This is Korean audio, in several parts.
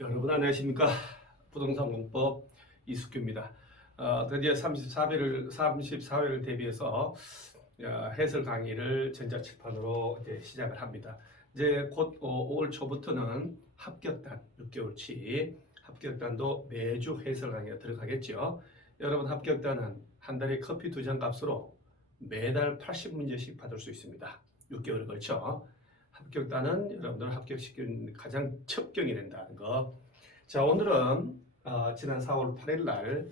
여러분 안녕하십니까? 부동산 공법 이숙규입니다. 드디어 34회를 대비해서 해설 강의를 전자칠판으로 이제 시작을 합니다. 이제 곧 5월 초부터는 합격단 6개월치 합격단도 매주 해설 강의가 들어가겠죠. 여러분 합격단은 한 달에 커피 2잔 값으로 매달 80문제씩 받을 수 있습니다. 6개월에 걸쳐. 합격단은 여러분들 합격시키는 가장 첩경이 된다는 거. 자, 오늘은 지난 4월 8일 날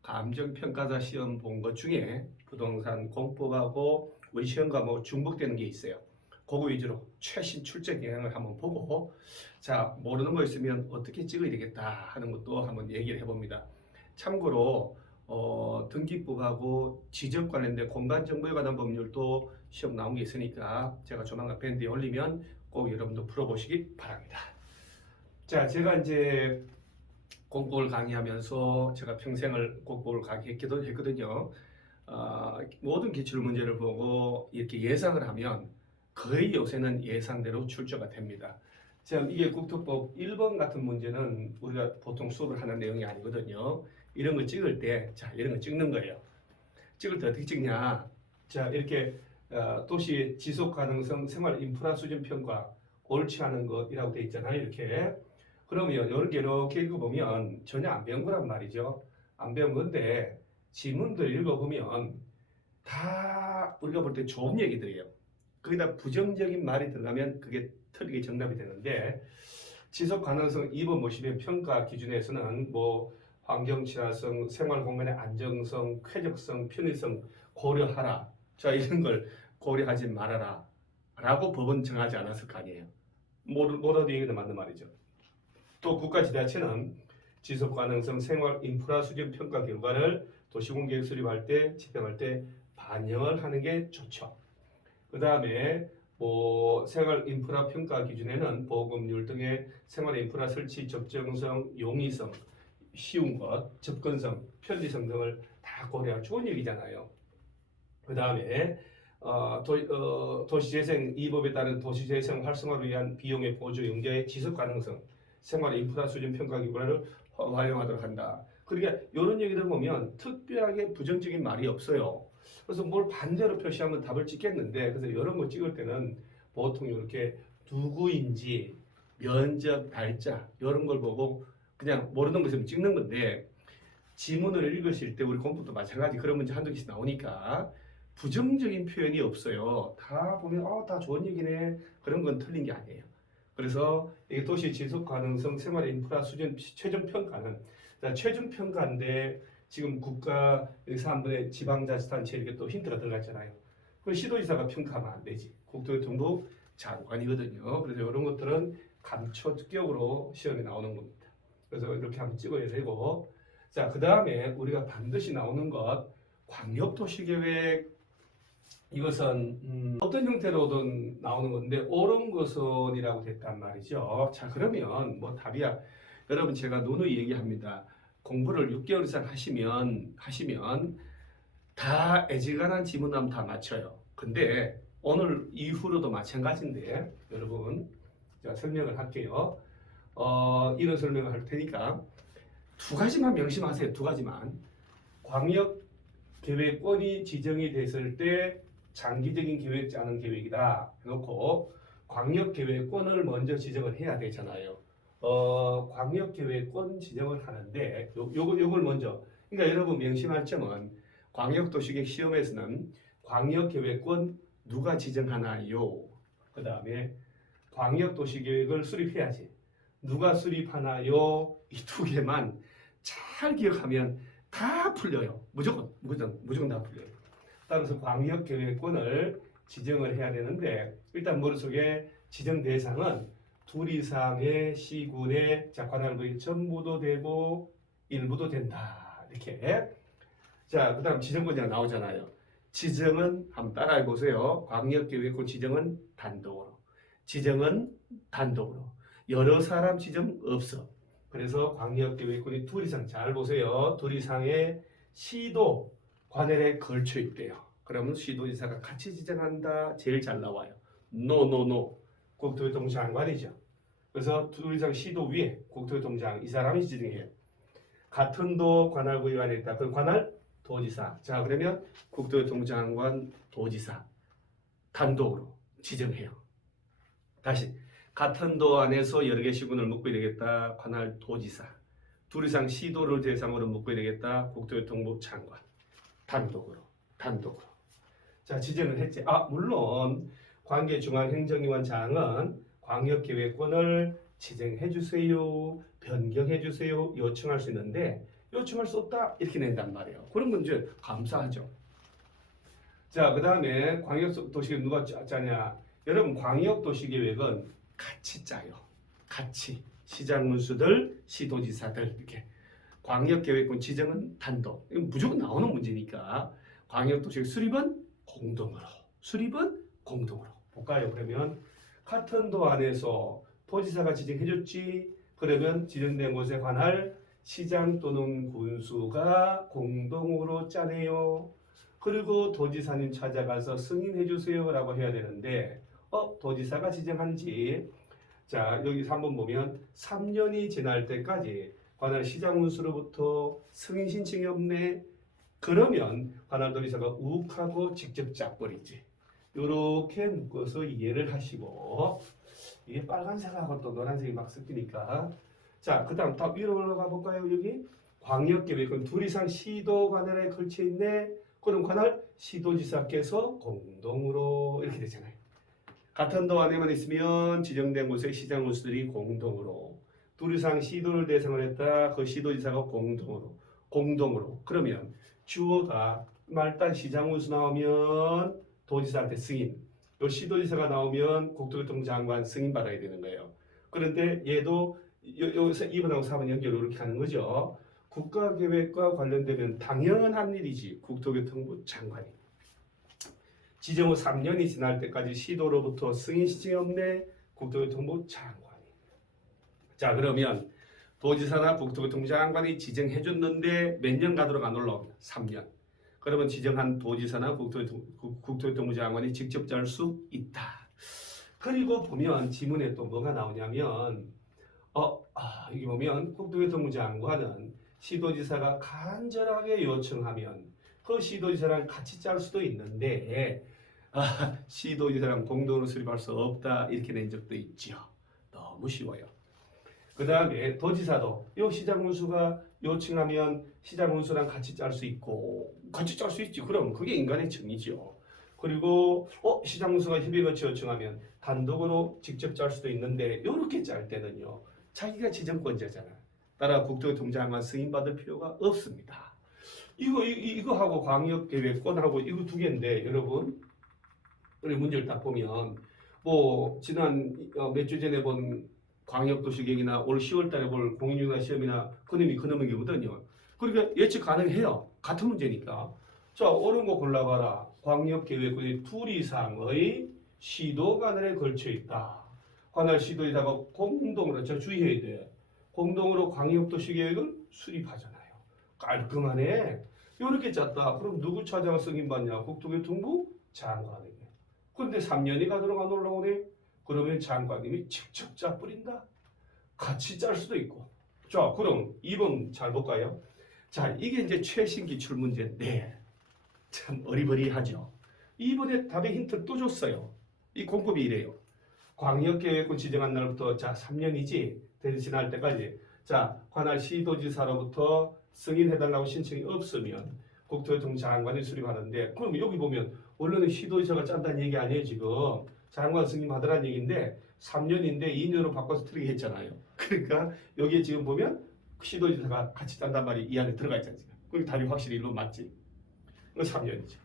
감정평가자 시험 본 것 중에 부동산 공법하고 우리 시험 과목 중복되는 게 있어요. 그거 위주로 최신 출제 경향을 한번 보고, 자, 모르는 거 있으면 어떻게 찍어야 되겠다 하는 것도 한번 얘기를 해봅니다. 참고로 등기법하고 지적 관련된 공간 정보에 관한 법률도 시험 나온 게 있으니까 제가 조만간 밴드에 올리면 꼭 여러분도 풀어보시기 바랍니다. 자, 제가 이제 공법을 강의하면서 제가 평생을 공법을 강의했기도 했거든요. 모든 기출 문제를 보고 이렇게 예상을 하면 거의 요새는 예상대로 출제가 됩니다. 자, 이게 국토법 1번 같은 문제는 우리가 보통 수업을 하는 내용이 아니거든요. 이런 거 찍을 때, 자, 이런 거 찍는 거예요. 찍을 때 어떻게 찍냐? 자, 이렇게 도시 지속 가능성 생활 인프라 수준 평가 옳지 않은 것이라고 돼 있잖아요. 이렇게. 그러면 이렇게 읽어보면 전혀 안 배운 거란 말이죠. 안 배운 건데 지문들 읽어보면 다 우리가 볼 때 좋은 얘기들이에요. 거기다 부정적인 말이 들어가면 그게 틀리게 정답이 되는데, 지속 가능성 2번 보시면 평가 기준에서는 뭐 환경 친화성, 생활 공간의 안정성, 쾌적성, 편의성 고려하라. 자, 이런 걸 고려하지 말아라 라고 법은 정하지 않았을 거 아니에요. 뭐라도 얘기도 맞는 말이죠. 또 국가지자체는 지속 가능성 생활 인프라 수준 평가 결과를 도시공계획 수립할 때, 집행할 때 반영을 하는 게 좋죠. 그 다음에 뭐 생활 인프라 평가 기준에는 보급률 등의 생활 인프라 설치 적정성, 용이성, 쉬운 것, 접근성, 편리성 등을 다 고려할 좋은 얘기잖아요. 그 다음에 도시재생 2법에 따른 도시재생 활성화를 위한 비용의 보조 연계의 지속 가능성, 생활 인프라 수준 평가 결과를 활용하도록 한다. 그러니까 이런 얘기들 보면 특별하게 부정적인 말이 없어요. 그래서 뭘 반대로 표시하면 답을 찍겠는데, 그래서 이런 거 찍을 때는 보통 이렇게 누구인지, 면접, 달자 이런 걸 보고 그냥 모르는 것을 찍는 건데, 지문을 읽으실 때 우리 공부도 마찬가지 그런 문제 한두 개씩 나오니까 부정적인 표현이 없어요. 다 보면 다 좋은 얘기네. 그런 건 틀린 게 아니에요. 그래서 이게 도시 지속 가능성 생활 인프라 수준 최종 평가는, 최종 평가인데 지금 국가 여기서 한 번에 지방자치단체 이렇게 또 힌트가 들어갔잖아요. 그 시도지사가 평가하면 안 되지. 국토교통부 장관이거든요. 그래서 이런 것들은 감초 특격으로 시험에 나오는 겁니다. 그래서 이렇게 한번 찍어야 되고, 자, 그 다음에 우리가 반드시 나오는 것, 광역도시계획. 이것은 어떤 형태로든 나오는 건데 옳은 것은이라고 됐단 말이죠. 자, 그러면 뭐 답이야. 여러분, 제가 누누이 얘기합니다. 공부를 6개월 이상 하시면 다 애지간한 지문 하면 다 맞춰요. 근데 오늘 이후로도 마찬가지인데 여러분, 제가 설명을 할게요. 이런 설명을 할 테니까 두 가지만 명심하세요. 두 가지만. 광역계획권이 지정이 됐을 때 장기적인 계획 짜는 계획이다 해놓고 광역계획권을 먼저 지정을 해야 되잖아요. 광역계획권 지정을 하는데 요걸 먼저, 그러니까 여러분 명심할 점은 광역도시계획 시험에서는 광역계획권 누가 지정하나요? 그 다음에 광역도시계획을 수립해야지. 누가 수립하나요? 이 두 개만 잘 기억하면 다 풀려요. 무조건 다 풀려요. 따라서 광역계획권을 지정을 해야 되는데, 일단 머릿속에 지정 대상은 둘 이상의 시군의 관할구역이 전부도 되고 일부도 된다. 이렇게. 자, 그 다음 지정권자가 나오잖아요. 지정은 한번 따라해 보세요. 광역계획권 지정은 단독으로. 지정은 단독으로. 여러 사람 지정 없어. 그래서 광역계획권이 둘 이상, 잘 보세요. 둘 이상의 시도 관할에 걸쳐 있대요. 그러면 시도지사가 같이 지정한다. 제일 잘 나와요. 노. 국토교통부 장관이죠. 그래서 둘 이상 시도 위에 국토교통부장 이 사람이 지정해요. 같은 도 관할 구역 안에 있다. 그 관할 도지사. 자, 그러면 국토교통부 장관 도지사 단독으로 지정해요. 다시 같은 도 안에서 여러 개 시군을 묶어야 되겠다. 관할 도지사. 둘 이상 시도를 대상으로 묶어야 되겠다. 국토교통부 장관 단독으로. 자, 지정을 했지. 물론 관계 중앙행정기관장은 광역계획권을 지정해 주세요, 변경해 주세요 요청할 수 있는데 요청할 수 없다 이렇게 낸단 말이에요. 그런 건 이제 감사하죠. 자, 그 다음에 광역도시계획 누가 짜냐? 여러분, 광역도시계획은 같이 짜요. 같이 시장군수들, 시도지사들 이렇게. 광역계획권 지정은 단독. 이건 무조건 나오는 문제니까 광역도시계획 수립은 공동으로. 볼까요? 그러면 같은 도 안에서 도지사가 지정해줬지. 그러면 지정된 곳에 관할 시장 또는 군수가 공동으로 짜네요. 그리고 도지사님 찾아가서 승인해주세요 라고 해야 되는데 도지사가 지정한지 자 여기서 한번 보면 3년이 지날 때까지 관할 시장 군수로부터 승인 신청이 없네. 그러면 관할 도지사가 욱하고 직접 짜버리지. 이렇게 묶어서 이해를 하시고 이게 빨간색하고 또 노란색이 막 섞이니까 자, 그 다음 더 위로 올라가 볼까요? 여기 광역계획은 둘 이상 시도 관할에 걸쳐 있네. 그럼 관할 시도지사께서 공동으로 이렇게 되잖아요. 같은 도 안에만 있으면 지정된 곳의 시장 군수들이 공동으로 둘 이상 시도를 대상으로 했다. 그 시도지사가 공동으로 그러면 주어가 말단 시장 군수 나오면 도지사한테 승인, 또 시도지사가 나오면 국토교통부 장관 승인 받아야 되는 거예요. 그런데 얘도 여기서 2번하고 4번 연결 이렇게 하는 거죠. 국가계획과 관련되면 당연한 일이지. 국토교통부 장관이 지정 후 3년이 지날 때까지 시도로부터 승인 신청이 없네. 국토교통부 장관이. 자, 그러면 도지사나 국토교통부 장관이 지정해줬는데 몇 년 가도록 안 올라옵니다. 3년. 그러면 지정한 도지사나 국토교통부 장관이 직접 짤 수 있다. 그리고 보면 지문에 또 뭐가 나오냐면 여기 보면 국토교통부 장관은 시도지사가 간절하게 요청하면 그 시도지사랑 같이 짤 수도 있는데 시도지사랑 공동으로 수립할 수 없다 이렇게 낸 적도 있죠. 너무 쉬워요. 그 다음에 도지사도 이 시장군수가 요청하면 시장군수랑 같이 짤 수 있고 같이 짤 수 있지. 그럼 그게 인간의 정의죠. 그리고 시장군수가 협의같이 요청하면 단독으로 직접 짤 수도 있는데 이렇게 짤 때는요. 자기가 지정권자잖아. 따라 국토교통부 장관 승인받을 필요가 없습니다. 이거하고 광역계획권하고 이거 두 개인데 여러분 우리 문제를 딱 보면 뭐 지난 몇 주 전에 본 광역도시계획이나 올 10월 달에 볼 공인중개사 시험이나 그놈이 거거든요. 그러니까 예측 가능해요. 같은 문제니까. 자, 옳은 거 골라봐라. 광역계획권이 둘 이상의 시도 관할에 걸쳐 있다. 관할 시도에다가 공동으로 저 주의해야 돼. 공동으로 광역도시계획을 수립하잖아요. 깔끔하네. 이렇게 짰다. 그럼 누구 찾아가 승인받냐? 국토교통부 장관에게. 그런데 3년이 가도록 안 올라오네. 그러면 장관님이 직접 짜버린다. 같이 짤 수도 있고. 자, 그럼 2번 잘 볼까요? 자, 이게 이제 최신 기출 문제인데 참 어리버리하죠. 2번에 답의 힌트를 또 줬어요. 이 공법이 이래요. 광역계획권 지정한 날부터 자 3년이지 대신할 때까지 자 관할 시도지사로부터 승인해달라고 신청이 없으면 국토교통부 장관이 수립하는데 그럼 여기 보면 원래는 시도지사가 짠다는 얘기 아니에요. 지금 장관 승인 받으라는 얘기인데 3년인데 2년으로 바꿔서 틀리게 했잖아요. 그러니까 여기에 지금 보면 시도지사가 같이 짠단 말이 이 안에 들어가 있잖아요. 그럼 답이 확실히 일로 맞지. 그 3년이죠.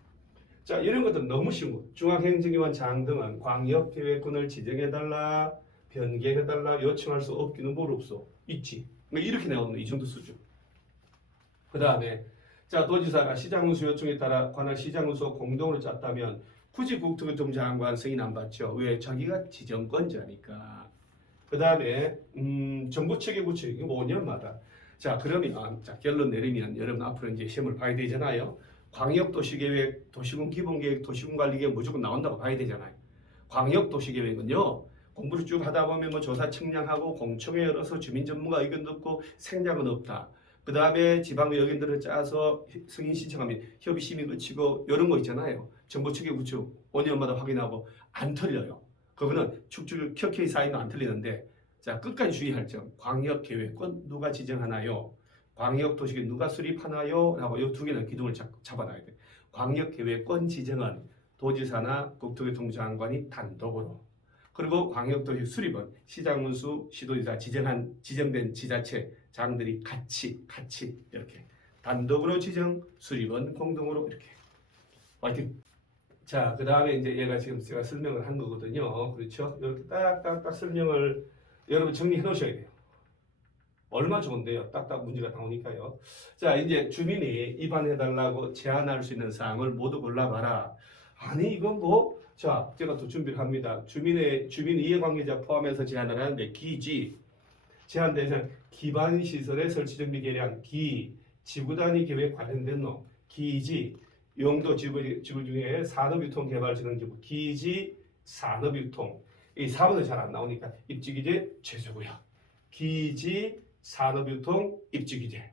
자, 이런 것들은 너무 쉬운 거. 중앙행정기관장 등은 광역계획권을 지정해달라, 변경해달라 요청할 수 없기는 뭘 없어? 있지. 이렇게 나오는 이 정도 수준. 그 다음에 자 도지사가 시장군수 요청에 따라 관할 시장군수와 공동으로 짰다면 굳이 국토교통부 장관 승인 안 받죠. 왜? 자기가 지정권자니까. 그 다음에 정부 체계구체 이게 5년마다. 자 그러면 자 결론 내리면 여러분 앞으로 이제 시험을 봐야 되잖아요. 광역도시계획, 도시군 기본계획, 도시군관리계획 무조건 나온다고 봐야 되잖아요. 광역도시계획은요. 공부를 쭉 하다 보면 뭐 조사 측량하고 공청회 열어서 주민 전문가 의견 듣고 생략은 없다. 그 다음에 지방 의견들을 짜서 승인 신청하면 협의 심의 거치고 이런 거 있잖아요. 정부 측의 구축 5년마다 확인하고 안 틀려요. 그거는 축출 켜켜이 쌓이면 안 틀리는데 자 끝까지 주의할 점. 광역계획권 누가 지정하나요? 광역도시계획 누가 수립하나요? 라고 이 두 개는 기둥을 잡아놔야 돼요. 광역계획권 지정은 도지사나 국토교통부 장관이 단독으로 그리고 광역도시 수립은 시장군수, 시도지사 지정된 지자체장들이 같이 이렇게 단독으로 지정, 수립은 공동으로 이렇게. 화이팅! 자, 그 다음에 이제 얘가 지금 제가 설명을 한 거거든요. 그렇죠? 이렇게 딱딱딱 설명을 여러분 정리해 놓으셔야 돼요. 얼마 좋은데요. 딱딱 문제가 나오니까요. 자, 이제 주민이 입안해달라고 제안할 수 있는 사항을 모두 골라봐라. 아니, 이건 뭐, 자, 제가 또 준비를 합니다. 주민 이해관계자 포함해서 제안을 하는데, 기지, 제안 대상, 기반시설의 설치 정비 계량, 지구단위 계획 관련된 놈, 기지, 용도 지구 중에 산업유통 개발 진흥지구, 기지, 산업유통. 이 4번은 잘 안 나오니까 입지기재 최소고요. 기지, 산업유통, 입지기재.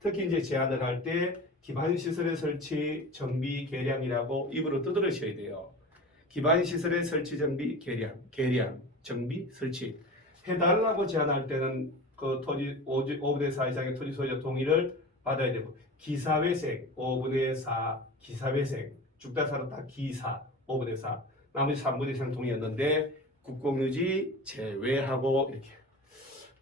특히 이제 제안을 할 때 기반시설의 설치, 정비, 계량이라고 입으로 떠들으셔야 돼요. 기반시설의 설치, 정비, 계량, 정비, 설치. 해달라고 제안할 때는 그 토지 5분의 4 이상의 토지 소유자 동의를 받아야 되고 기사회생 5분의 4 기사회생 죽다사로 다 기사 5분의 4 나머지 3분의 2 이상 동의였는데 국공유지 제외하고 이렇게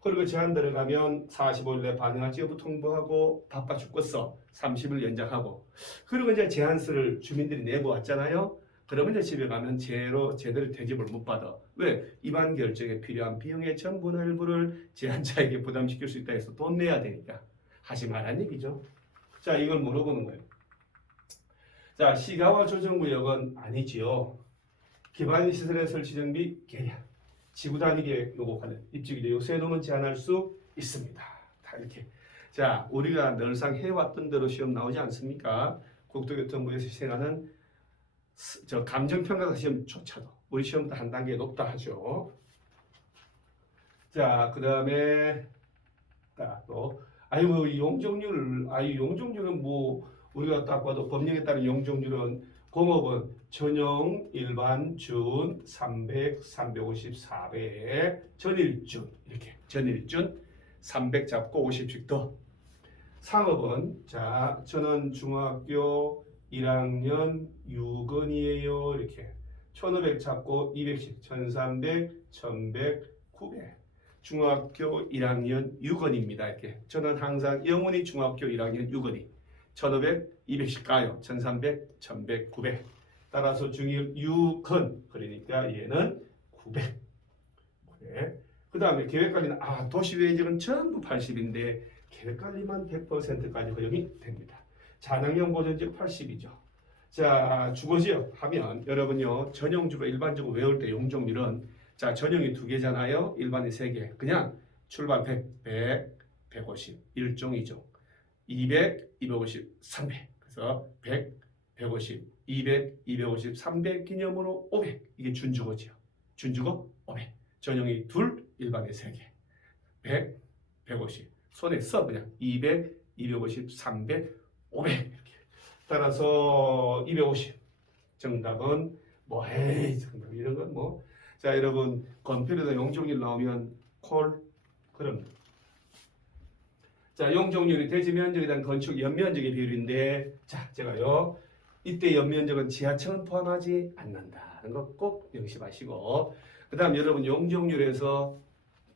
그리고 제안 들어가면 45일 내 반응할지 여부 통보하고 바빠 죽겠어 30일 연장하고 그리고 이제 제안서를 주민들이 내고 왔잖아요. 그러면 이제 집에 가면 제대로 대접을 못 받아. 왜? 입안 결정에 필요한 비용의 전부나 일부를 제안자에게 부담시킬 수 있다 해서 돈 내야 되니까 하지 말란 얘기죠. 자, 이걸 물어보는 거예요. 자, 시가와 조정구역은 아니지요. 기반시설의 설치 정비 계량, 지구단위 계획 요거 관련 입지기재 요 세 놈은 제한할 수 있습니다. 다 이렇게. 자, 우리가 늘상 해왔던 대로 시험 나오지 않습니까? 국토교통부에서 시행하는 감정평가 시험조차도 우리 시험도 한 단계 높다 하죠. 자, 그 다음에 또 용적률은 뭐 우리가 딱 봐도 법령에 따른 용적률은 공업은 전용, 일반, 준, 300, 350, 400, 전일준 이렇게 전일준 300 잡고 50씩 더. 상업은 자 저는 중학교 1학년 6원이에요. 이렇게 1500 잡고 200씩 1300, 1100, 900 중학교 1학년 6원입니다. 이렇게 저는 항상 영원히 중학교 1학년 6원이 1500, 200씩 가요. 1300, 1100, 900 따라서 중일 6원 그러니까 얘는 900 그 다음에 계획관리는 도시외적은 전부 80인데 계획관리만 100%까지 허용이 됩니다. 잔항형 보존지역 80이죠. 자, 주거지역 하면 여러분요 전용주거 일반적으로 외울 때 용적률은 자 전용이 2개잖아요. 일반이 3개. 그냥 출발 100, 150, 1종, 2종 200, 250, 300 그래서 100, 150, 200, 250, 300 기념으로 500 이게 준주거지역. 준주거 500 전용이 2, 일반이 3개 100, 150 손에 써 그냥 200, 250, 300, 500 이렇게 따라서 250 정답은 정답 이런 건 뭐 자 여러분 건필에다 용적률 나오면 콜 그럼 자 용적률이 대지 면적에 대한 건축 연면적의 비율인데 자 제가요 이때 연면적은 지하층은 포함하지 않는다는 거 꼭 명심하시고 그 다음 여러분 용적률에서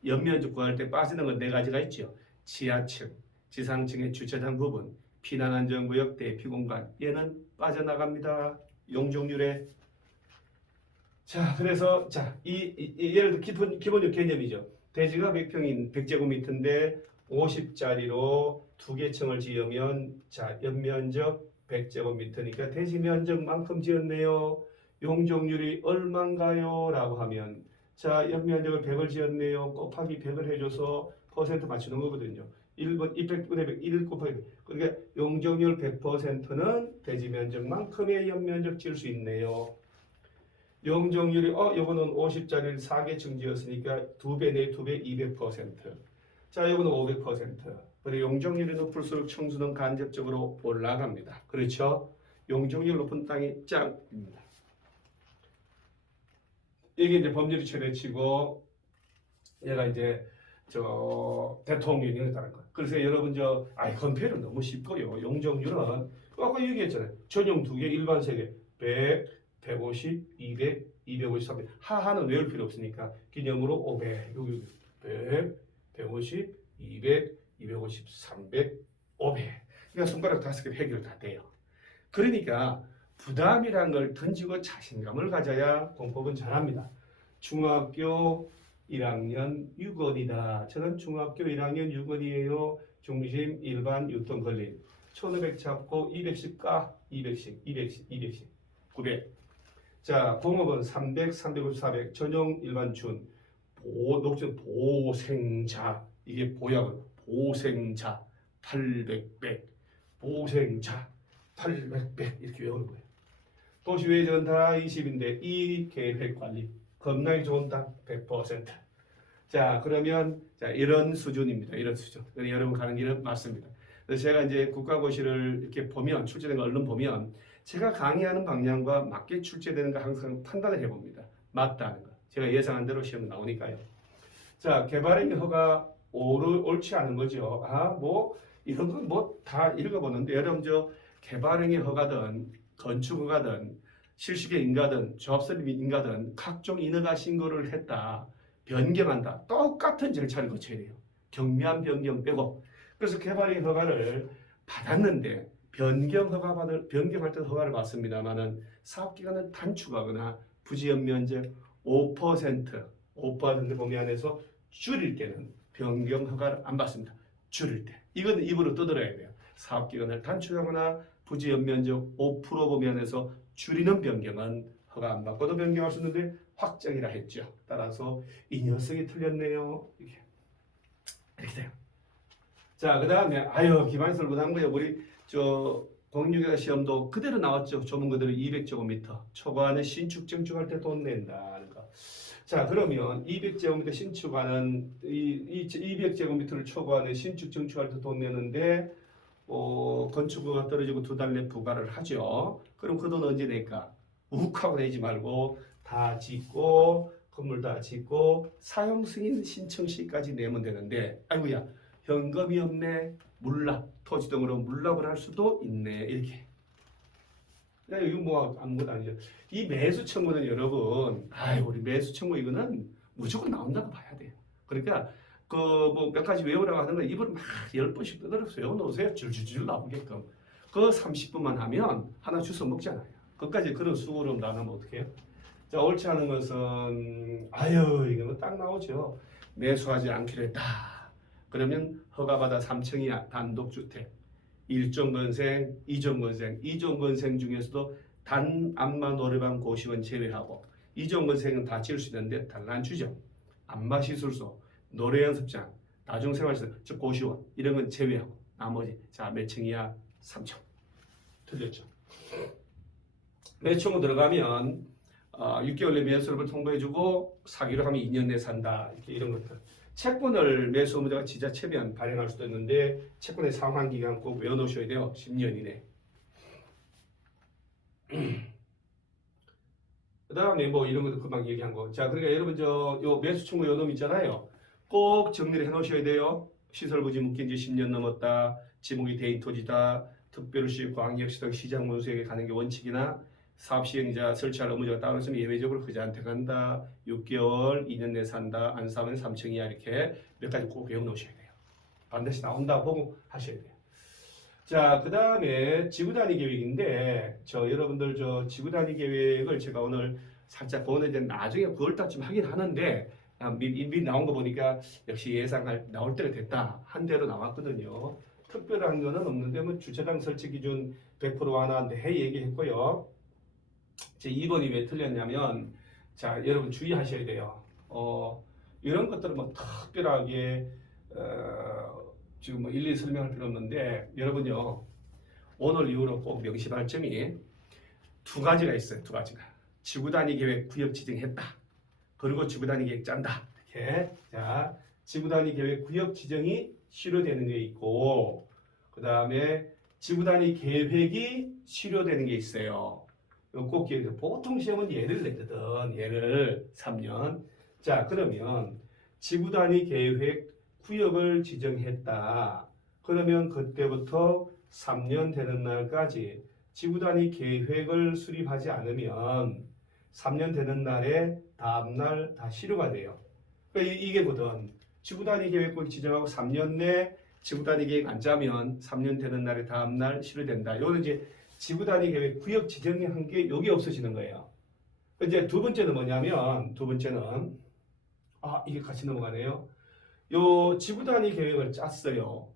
연면적 구할 때 빠지는 건 4가지가 있죠. 지하층, 지상층의 주차장 부분, 피난안전구역, 대피공간 얘는 빠져나갑니다. 용적률에 자 그래서 예를 들어 기본적 개념이죠. 대지가 100평인 100제곱미터인데 50짜리로 2개 층을 지으면 자 연면적 100제곱미터니까 대지 면적만큼 지었네요. 용적률이 얼마인가요? 라고 하면 자 연면적을 100을 지었네요. 곱하기 100을 해줘서 퍼센트 맞추는 거거든요. 1번 200분의 100, 1 곱하기 100. 그러니까 용적률 100%는 대지 면적만큼의 연면적 지을 수 있네요. 용적률이 요거는 50짜리를 4계층 지었으니까 2배 내 2배 200%. 자, 요거는 500%. 그리고 용적률이 높을수록 청수는 간접적으로 올라갑니다. 그렇죠? 용적률 높은 땅이 짱입니다. 이게 이제 법률이 최대치고 얘가 이제 대통령이라는 거. 그래서 여러분 건폐율은 너무 쉽고요. 용적률은 아까 얘기했잖아요. 전용 2개, 일반 3개. 100, 150, 200, 250, 300. 하하는 외울 필요 없으니까 기념으로 500, 여기 100, 150, 200, 250, 300, 500. 그러니까 손가락 5개 해결 다 돼요. 그러니까 부담이란 걸 던지고 자신감을 가져야 공법은 잘합니다. 중학교 1학년 6원이다. 저는 중학교 1학년 6원이에요. 중심, 일반, 유통 걸림. 1500 잡고 200씩 까. 200씩, 200씩, 200씩. 900. 자, 공업은 300, 350, 400. 전용, 일반, 준. 녹슨 보생자. 이게 보약은 보생자. 800, 100. 보생자. 800, 100. 이렇게 외우는 거예요. 도시외전 다 20인데 이 계획관리 겁나게 좋은 땅 100%. 자, 그러면 이런 수준입니다. 이런 수준. 여러분 가는 길은 맞습니다. 그래서 제가 이제 국가고시를 이렇게 보면 출제된 거 얼른 보면 제가 강의하는 방향과 맞게 출제되는 거 항상 판단을 해봅니다. 맞다는 거. 제가 예상한 대로 시험에 나오니까요. 자, 개발행위 허가 옳지 않은 거죠. 이런 건 다 읽어보는데 여러분 개발행위 허가든 건축 허가든 실시계 인가든 조합설립 인가든 각종 인허가 신고를 했다. 변경한다. 똑같은 절차를 거쳐야 돼요. 경미한 변경 빼고. 그래서 개발행위 허가를 받았는데 변경할 때 허가를 받습니다만은 사업기간을 단축하거나 부지연 면적 5% 범위 안에서 줄일 때는 변경 허가를 안 받습니다. 줄일 때. 이건 입으로 떠들어야 돼요. 사업기간을 단축하거나 부지 연면적 5% 범위 안에서 줄이는 변경은 허가 안 받고도 변경할 수 있는데 확정이라 했죠. 따라서 이 녀석이 틀렸네요. 이렇게 돼요. 자, 그 다음에 기반시설 못한 거예요. 우리 공유계획 시험도 그대로 나왔죠. 조문 그대로 200제곱미터 초과하는 신축 증축할 때 돈 낸다는 거. 자, 그러면 200제곱미터 신축하는 이 200제곱미터를 초과하는 신축 증축할 때 돈 내는데 건축허가 떨어지고 2달 내 부과를 하죠. 그럼 그 돈 언제 낼까? 욱하고 내지 말고 다 짓고 건물 다 짓고 사용 승인 신청 시까지 내면 되는데 아이고야 현금이 없네. 물납 토지 등으로 물납을 할 수도 있네. 이렇게. 이거 아무것도 아니죠. 이 매수 청구는 여러분, 우리 매수 청구 이거는 무조건 나온다고 봐야 돼요. 그러니까 몇 가지 외우라고 하는 거 입을 막 10번씩 떠들어서 외워놓으세요. 줄줄줄 나오게끔. 30분만 하면 하나 주워 먹잖아요. 그까지 그런 수고로 나가면 어떡해요? 자, 옳지 않은 것은 이거는 딱 나오죠. 매수하지 않기로 했다. 그러면 허가받아 3층이 단독주택. 1종건생, 2종건생, 2종건생 중에서도 단 안마 노래방 고시원 제외하고 2종건생은 다 지을 수 있는데 단란주점, 안마시술소, 노래연습장, 다중생활시설, 즉 고시원 이런 건 제외하고 나머지 몇 층이야? 3층. 틀렸죠. 매수청구 들어가면 6개월 내 매수를 통보해주고 사기로 하면 2년 내 산다. 이런 것들. 채권을 매수 의무자가 지자체면 발행할 수도 있는데 채권의 상환 기간 꼭 외워놓으셔야 돼요. 10년 이내. 그 다음에 이런 것도 금방 얘기한 거. 자, 그러니까 여러분 요 매수 청구 요놈 있잖아요. 꼭 정리를 해놓으셔야 돼요. 시설부지 묶인 지 10년 넘었다. 지목이 대인 토지다. 특별시, 광역시 등 시장 문수에게 가는 게 원칙이나 사업 시행자 설치할 의무자가 따로 있으면 예외적으로 그자한테 간다. 6개월, 2년 내 산다. 안 사면 3층이야. 이렇게 몇 가지 꼭 외워놓으셔야 돼요. 반드시 나온다 보고 하셔야 돼요. 자, 그 다음에 지구단위 계획인데 여러분들 지구단위 계획을 제가 오늘 살짝 보내는데 나중에 9월달쯤 하긴 하는데 미리 나온 거 보니까 역시 나올 때가 됐다. 한 대로 나왔거든요. 특별한 거는 없는데 주차장 설치 기준 100% 완화한데 얘기했고요. 제 2번이 왜 틀렸냐면 여러분 주의하셔야 돼요. 이런 것들은 특별하게 지금 일일이 설명할 필요 없는데 여러분요 오늘 이후로 꼭 명심할 점이 두 가지가 있어요. 두 가지가. 지구단위 계획 구역 지정했다. 그리고 지구단위 계획 짠다. 이렇게. 자, 지구단위 계획 구역 지정이 실효되는 게 있고, 그 다음에 지구단위 계획이 실효되는 게 있어요. 이거 꼭 기억해서 보통 시험은 예를 내거든. 예를 3년. 자, 그러면 지구단위 계획 구역을 지정했다. 그러면 그때부터 3년 되는 날까지 지구단위 계획을 수립하지 않으면 3년 되는 날에 다음날 다 실효가 돼요. 그러니까 이게거든. 지구단위 계획을 지정하고 3년 내 지구단위 계획 안 짜면 3년 되는 날에 다음날 실효된다. 이거는 이제 지구단위 계획 구역 지정이 한 게 여기 없어지는 거예요. 이제 두 번째는 뭐냐면, 두 번째는, 이게 같이 넘어가네요. 요 지구단위 계획을 짰어요.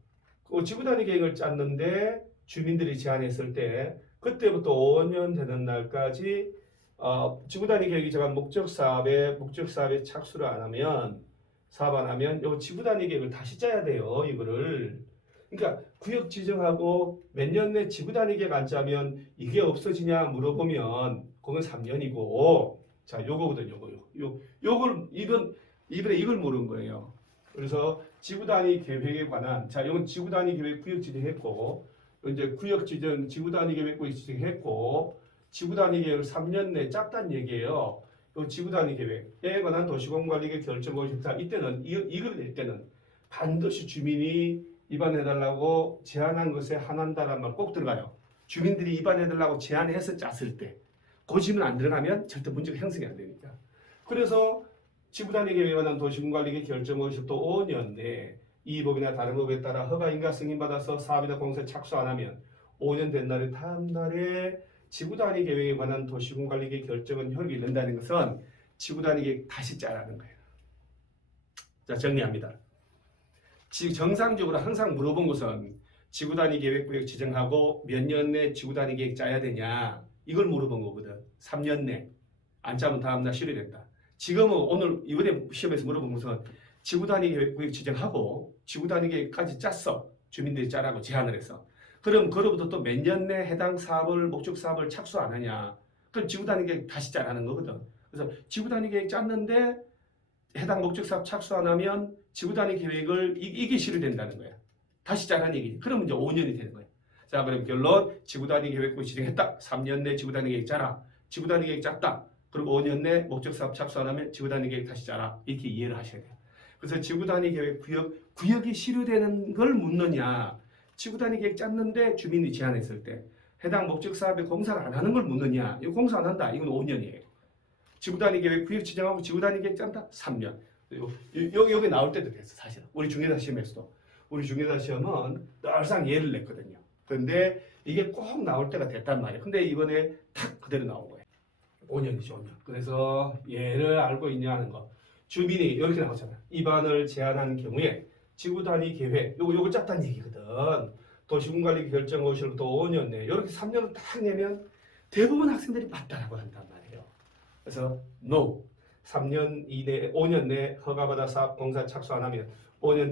그 지구단위 계획을 짰는데 주민들이 제안했을 때 그때부터 5년 되는 날까지 지구단위 계획이 정한 목적 사업에 착수를 안 하면 사업 안 하면 요 지구단위 계획을 다시 짜야 돼요. 이거를. 그러니까 구역 지정하고 몇 년 내 지구단위 계획 안 짜면 이게 없어지냐 물어보면 그건 3년이고 자 요거거든요. 요걸 이번에 이걸 모르는 거예요. 그래서 지구단위 계획에 관한 자 이건 지구단위 계획 구역 지정했고 이제 구역 지정 지구단위 계획 구역 지정했고 지구단위 계획을 3년 내에 짰다는 얘기예요. 요 지구단위 계획에 관한 도시공관리계 결정을 싶다. 이때는 이걸 낼 때는 반드시 주민이 입안해달라고 제안한 것에 한한다라는 말 꼭 들어가요. 주민들이 입안해달라고 제안해서 짰을 때 그 질문 안 들어가면 절대 문제가 형성이 안 되니까. 그래서 지구단위 계획에 관한 도시공관리계 결정을 또 5년 내에 이 법이나 다른 법에 따라 허가인가 승인받아서 사업이나 공사에 착수 안 하면 5년 된 날에 다음 날에 지구단위 계획에 관한 도시공관리계 결정은 효력이 있는다는 것은 지구단위 계획 다시 짜라는 거예요. 자, 정리합니다. 정상적으로 항상 물어본 것은 지구단위 계획구역 지정하고 몇 년 내 지구단위 계획 짜야 되냐 이걸 물어본 거거든. 3년 내 안 짜면 다음날 실효된다. 지금은 오늘 이번에 시험에서 물어본 것은 지구단위 계획구역 지정하고 지구단위 계획까지 짰어. 주민들이 짜라고 제안을 해서. 그럼 그로부터 또 몇 년 내 해당 사업을 목적 사업을 착수 안 하냐. 그럼 지구단위 계획 다시 짜라는 거거든. 그래서 지구단위 계획 짰는데 해당 목적 사업 착수 안 하면 지구단위 계획을 이게 실효된다는 거야. 다시 짜라는 얘기지. 그러면 이제 5년이 되는 거야. 자, 그럼 결론 지구단위 계획을 지정했다. 3년 내 지구단위 계획 짜라. 지구단위 계획 짰다. 그리고 5년 내 목적 사업 착수 안 하면 지구단위 계획 다시 짜라. 이렇게 이해를 하셔야 돼요. 그래서 지구단위 계획 구역이 실효되는 걸 묻느냐. 지구단위 계획 짰는데 주민이 제안했을 때 해당 목적 사업에 공사를 안 하는 걸 묻느냐. 이거 공사 안 한다. 이건 5년이에요. 지구단위 계획 구역 지정하고 지구단위 계획 짠다. 3년. 여기 나올 때도 됐어. 사실은. 우리 중개사 시험에서도. 우리 중개사 시험은 늘상 예를 냈거든요. 그런데 이게 꼭 나올 때가 됐단 말이에요. 근데 이번에 탁 그대로 나온 거예요. 5년이죠, 5년. 그래서 얘를 알고 있냐 하는 거. 주민이 이렇게 나오잖아. 입안을 제한한 경우에 지구단위 계획, 요거 짰다는 얘기거든. 도시군관리 결정거실부터 5년 내 이렇게 3년을 딱 내면 대부분 학생들이 맞다라고 한단 말이에요. 그래서 no. 3년 이내, 5년 내 허가받아 사업 공사 착수 안 하면 5년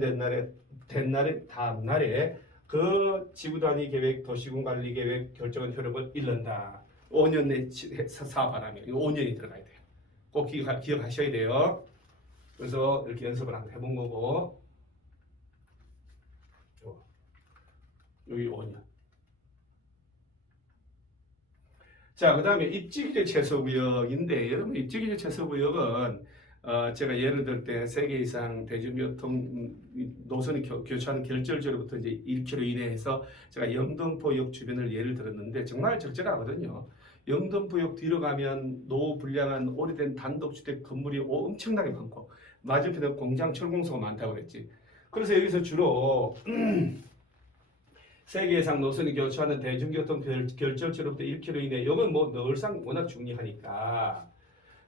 된 날에 다음 날에 그 지구단위 계획, 도시군관리 계획 결정은 효력을 잃는다. 5년 내 사업 안 하면 5년이 들어가야 돼요. 꼭 기억하셔야 돼요. 그래서 이렇게 연습을 한번 해본 거고 여기 5년. 자, 그 다음에 입지기재 최소구역인데 여러분 입지기재 최소구역은 제가 예를 들 때 3개 이상 대중교통 노선이 교차하는 결절지로부터 이제 1km 이내에서 제가 영등포역 주변을 예를 들었는데 정말 적절하거든요. 영등포역 뒤로 가면 노후 불량한 오래된 단독주택 건물이 엄청나게 많고 맞은편에 공장 철공소가 많다고 그랬지. 그래서 여기서 주로 3개 이상 노선이 교차하는 대중교통 결절지로부터 1km 이내 이건 뭐 늘상 워낙 중요하니까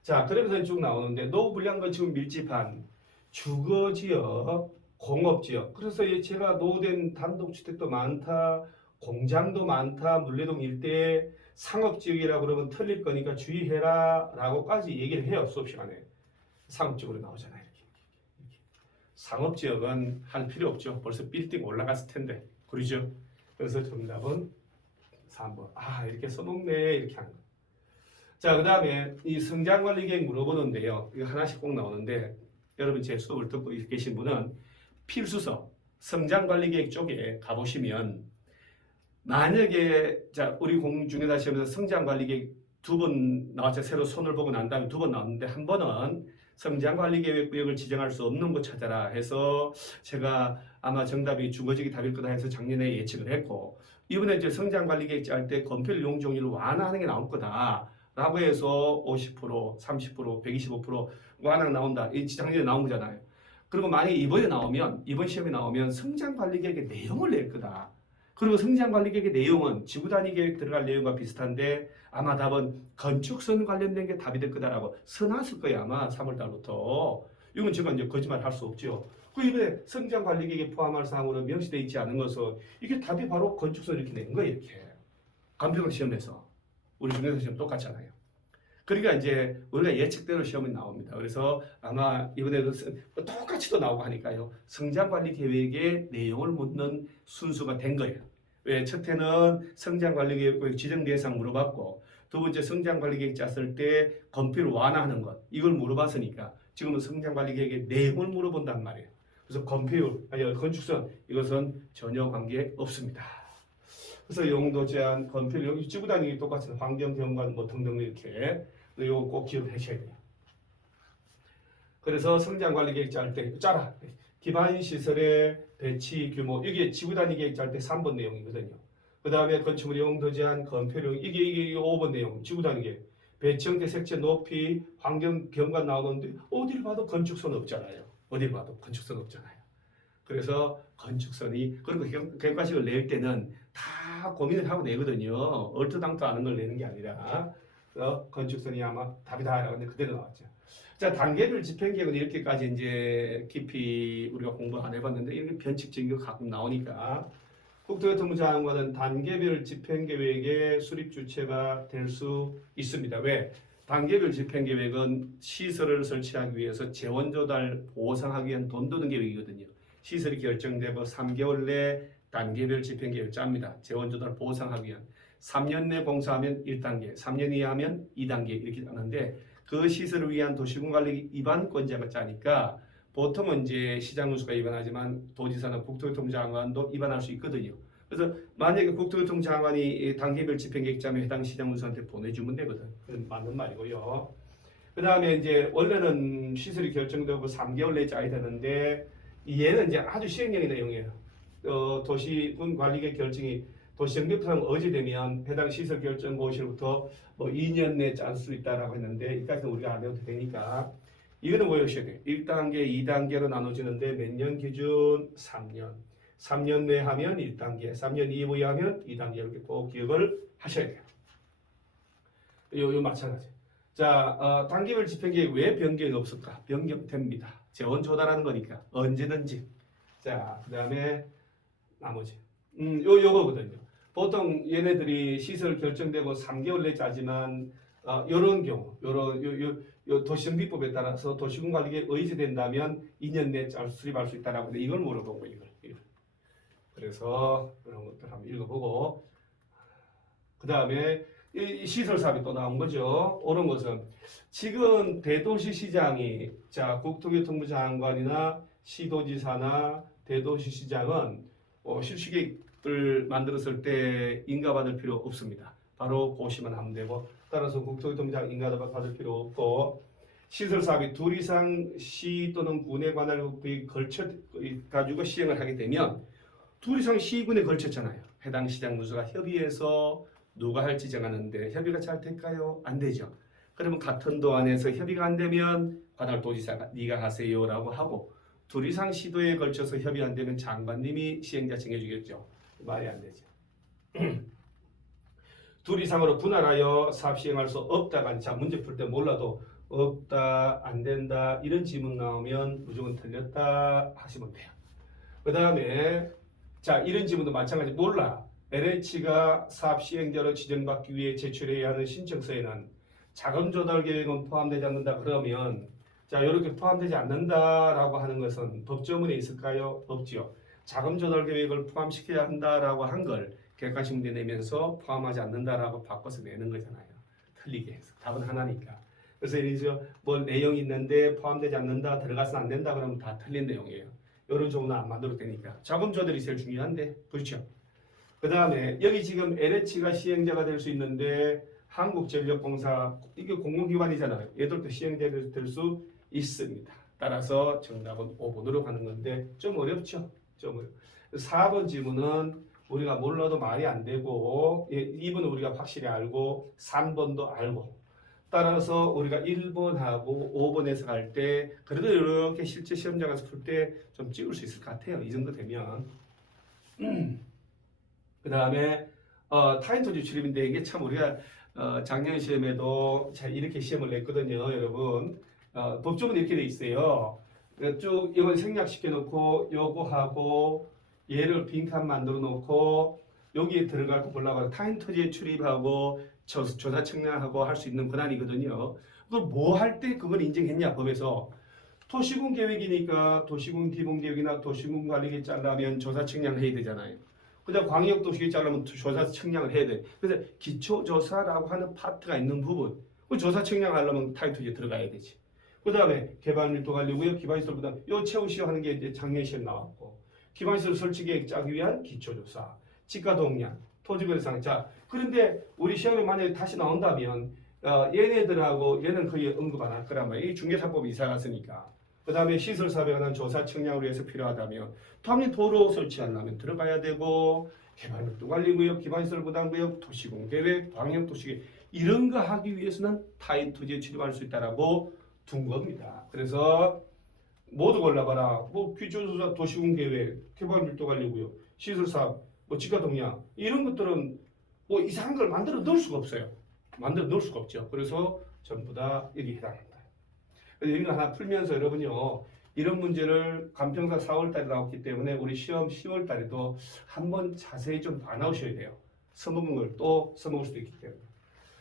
자 그러면서 쭉 나오는데 노후 불량 건축 밀집한 주거지역, 공업지역 그래서 제가 노후된 단독주택도 많다, 공장도 많다, 물레동 일대에 상업지역이라고 그러면 틀릴 거니까 주의해라 라고까지 얘기를 해요. 수업 시간에 상업지역으로 나오잖아요. 이렇게. 상업지역은 할 필요 없죠. 벌써 빌딩 올라갔을 텐데 그러죠. 그래서 정답은 3번. 이렇게 써먹네 이렇게 하는 거. 자, 그 다음에 이 성장관리계획 물어보는데요. 이거 하나씩 꼭 나오는데 여러분 제 수업을 듣고 계신 분은 필수서 성장관리계획 쪽에 가보시면 만약에 자 우리 공중에다 시험에서 성장관리계획 2번 나왔죠. 새로 손을 보고 난 다음에 2번 나왔는데 한 번은 성장관리계획 구역을 지정할 수 없는 거 찾아라 해서 제가 아마 정답이 주거지기 답일 거다 해서 작년에 예측을 했고 이번에 이제 성장관리계획 짤 때 건폐율 이용 종류를 완화하는 게 나올 거다 라고 해서 50%, 30%, 125% 완화 나온다. 이 작년에 나온 거잖아요. 그리고 만약에 이번에 나오면 이번 시험에 나오면 성장관리계획의 내용을 낼 거다. 그리고 성장관리계획의 내용은 지구단위계획 들어갈 내용과 비슷한데 아마 답은 건축선 관련된 게 답이 될 거다라고 써놨을 거예요. 아마 3월달부터. 이건 제가 이제 거짓말 할 수 없죠. 그 이번에 성장관리계획에 포함할 사항으로 명시되어 있지 않은 것은 이게 답이 바로 건축선 이렇게 낸 거예요. 이렇게. 감평학 시험에서. 우리 중에서 시험 똑같잖아요. 그러니까 이제 우리가 예측대로 시험이 나옵니다. 그래서 아마 이번에도 똑같이 또 나오고 하니까요. 성장관리계획의 내용을 묻는 순서가 된 거예요. 왜? 첫 해는 성장관리계획 지정 대상 물어봤고 두 번째 성장관리계획 짰을 때 건폐율 완화하는 것 이걸 물어봤으니까 지금은 성장관리계획의 내용을 물어본단 말이에요. 그래서 건폐율, 아니 건축선 이것은 전혀 관계 없습니다. 그래서 용도 제한, 건폐율 여기 지구단위 똑같은 환경 경관 뭐 등등 이렇게 이거 꼭 기억하셔야 돼요. 그래서 성장관리 계획 짤 때 짜라. 기반 시설의 배치 규모 이게 지구단위 계획 짤 때 3번 내용이거든요. 그 다음에 건축물 용도 제한, 건폐율 이게 5번 내용 지구단위 계획. 배치 형태, 색채, 높이, 환경 경관 나오는데 어딜 봐도 건축선 없잖아요. 어딜 봐도 건축선 없잖아요. 그래서 건축선이 그리고 객관식을 낼 때는 다 고민을 하고 내거든요. 얼토당토 아는 걸 내는 게 아니라 건축선이 아마 답이다라고 하는데 그대로 나왔죠. 자, 단계별 집행계획은 이렇게까지 이제 깊이 우리가 공부 안 해봤는데 이렇게 변칙적인 거 가끔 나오니까 국토교통부 장관은 단계별 집행계획의 수립 주체가 될 수 있습니다. 왜? 단계별 집행계획은 시설을 설치하기 위해서 재원 조달 보상하기 위한 돈 드는 계획이거든요. 시설이 결정되고 3개월 내 단계별 집행계획을 짭니다. 재원 조달 보상하기 위한. 3년 내 공사하면 1단계, 3년 이하면 2단계 이렇게 하는데 그 시설을 위한 도시군관리 위반권자가 짜니까 보통은 이제 시장군수가 위반하지만 도지사나 국토교통부 장관도 위반할 수 있거든요. 그래서 만약에 국토교통부 장관이 단계별 집행계획 짜면 해당 시장군수한테 보내주면 되거든. 그건 맞는 말이고요. 그 다음에 이제 원래는 시설이 결정되고 3개월 내에 짜야 되는데 얘는 이제 아주 시행령의 내용이에요. 도시군 관리계획 결정이 도시정비plan 어지되면 해당 시설 결정 고시로부터 뭐 2년 내에 짤 수 있다라고 했는데 이까지는 우리가 안 해도 되니까 이거는 외우셔야 돼요. 1단계, 2단계로 나눠지는데 몇 년 기준? 3년. 3년 내 하면 1단계, 3년 이후에 하면 2단계 이렇게 꼭 기억을 하셔야 돼요. 요 마찬가지. 자, 단계별 집행계획 왜 변경이 없을까? 변경됩니다. 재원 조달하는 거니까 언제든지. 자, 그 다음에 나머지. 요거거든요. 보통 얘네들이 시설 결정되고 3개월 내 짜지만 요런 경우, 요 도시정비법에 따라서 도시군관리계획 의지된다면 2년 내에 수립할 수 있다라고 하는데 이걸 물어보고 이걸. 그래서 그런 것들 한번 읽어보고 그 다음에 이 시설 사업이 또 나온 거죠. 옳은 것은 지금 대도시시장이 자 국토교통부 장관이나 시도지사나 대도시시장은 실시계획을 만들었을 때 인가받을 필요 없습니다. 바로 고시만 하면 되고 따라서 국토교통부 장관 인가받을 필요 없고 시설 사업이 둘 이상 시 또는 군에 관할 구역에 걸쳐 가지고 시행을 하게 되면 둘 이상 시군에 걸쳤잖아요. 해당 시장군수가 협의해서 누가 할지 정하는데 협의가 잘 될까요? 안 되죠. 그러면 같은 도 안에서 협의가 안 되면 관할 도지사가 네가 하세요라고 하고 둘 이상 시도에 걸쳐서 협의 안 되면 장관님이 시행자 정해주겠죠. 말이 안 되죠. 둘 이상으로 분할하여 사업 시행할 수 없다가 자 문제 풀 때 몰라도 없다, 안 된다 이런 지문 나오면 무조건 틀렸다 하시면 돼요. 그 다음에 자 이런 지문도 마찬가지 몰라. LH가 사업 시행자로 지정받기 위해 제출해야 하는 신청서에는 자금 조달 계획은 포함되지 않는다 그러면 자 이렇게 포함되지 않는다라고 하는 것은 법조문에 있을까요? 없지요. 자금 조달 계획을 포함시켜야 한다라고 한 걸 객관식 문제 내면서 포함하지 않는다라고 바꿔서 내는 거잖아요. 틀리게 해서 답은 하나니까. 그래서 여기서 뭐 내용이 있는데 포함되지 않는다, 들어가서는 안 된다 그러면 다 틀린 내용이에요. 이런 종류는 안 만들어도 되니까. 자금 조절이 제일 중요한데, 그렇죠? 그 다음에 여기 지금 LH가 시행자가 될 수 있는데 한국전력공사 이게 공공기관이잖아요. 얘들도 시행자가 될 수 있습니다. 따라서 정답은 5번으로 가는 건데 좀 어렵죠? 좀 어렵. 4번 지문은 우리가 몰라도 말이 안 되고 2번은 우리가 확실히 알고 3번도 알고 따라서 우리가 1번하고 5번에서 갈 때 그래도 이렇게 실제 시험장 가서 풀 때 좀 찍을 수 있을 것 같아요. 이 정도 되면. 그 다음에 타인토지 출입인데 이게 참 우리가 작년 시험에도 이렇게 시험을 냈거든요. 여러분 법조문이 이렇게 돼 있어요. 쭉 이걸 생략시켜 놓고 요거하고 얘를 빈칸 만들어 놓고 여기에 들어가고 보려고 타인토지에 출입하고 조사 측량하고 할 수 있는 권한이거든요. 그걸 뭐 할 때 그걸 인정했냐 법에서 도시군 계획이니까 도시군 기본 계획이나 도시군 관리계 짜려면 조사 측량을 해야 되잖아요. 그다음 광역 도시계 짜려면 조사 측량을 해야 돼. 그래서 기초 조사라고 하는 파트가 있는 부분, 그 조사 측량하려면 타인토지에 들어가야 되지. 그다음에 개발 밀도 관리고요, 기반시설보다 요 채우시오 하는 게 이제 작년 시험 나왔고, 기반시설 설치 계획 짜기 위한 기초 조사, 지가 동량, 토지 거래상. 자, 그런데 우리 시험에 만약에 다시 나온다면 얘네들하고 얘는 거의 언급 안 할 거란 말이에요. 이 중개사법이 이사 갔으니까. 그 다음에 시설사업에 관한 조사 측량을 위해서 필요하다면 당연히 도로 설치하려면 들어가야 되고 개발밀도 관리구역, 기반시설 부담구역, 도시공계획, 광역도시계획 이런 거 하기 위해서는 타인 토지에 출입할 수 있다라고 둔 겁니다. 그래서 모두 골라봐라. 뭐 기초조사, 도시공계획, 개발밀도 관리구역, 시설사업, 뭐 지가동량 이런 것들은 뭐 이상한 걸 만들어 넣을 수가 없어요. 만들어 넣을 수가 없죠. 그래서 전부 다 여기 해당합니다. 이거 하나 풀면서 여러분요 이런 문제를 간평사 4월달에 나왔기 때문에 우리 시험 10월달에도 한번 자세히 좀 봐놓으셔야 돼요. 써먹은 걸 또 써먹을 수도 있기 때문에.